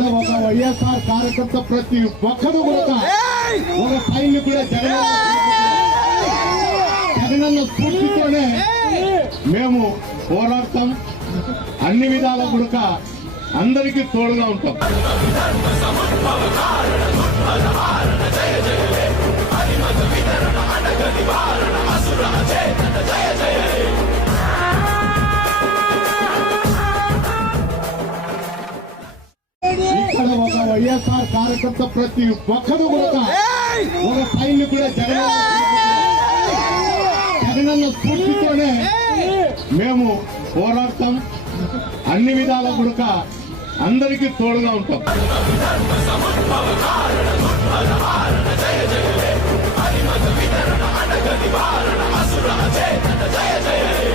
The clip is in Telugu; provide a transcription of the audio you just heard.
ఇక్కడ ఒక వైఎస్ఆర్ కార్యకర్త ప్రతి ఒక్కరు కూడా ఒక సైనికుడే జగనన్న స్ఫూర్తితోనే మేము పోరాడతాం. అన్ని విధాల కూడా అందరికీ తోడుగా ఉంటాం. ఇక్కడ ఒక వైఎస్ఆర్ కార్యకర్త ప్రతి ఒక్కరు కూడా ఒక సైనికుడే జగనన్న స్ఫూర్తితోనే మేము పోరాడతాం. అన్ని విధాల కూడా అందరికీ తోడుగా ఉంటాం. జయ జయ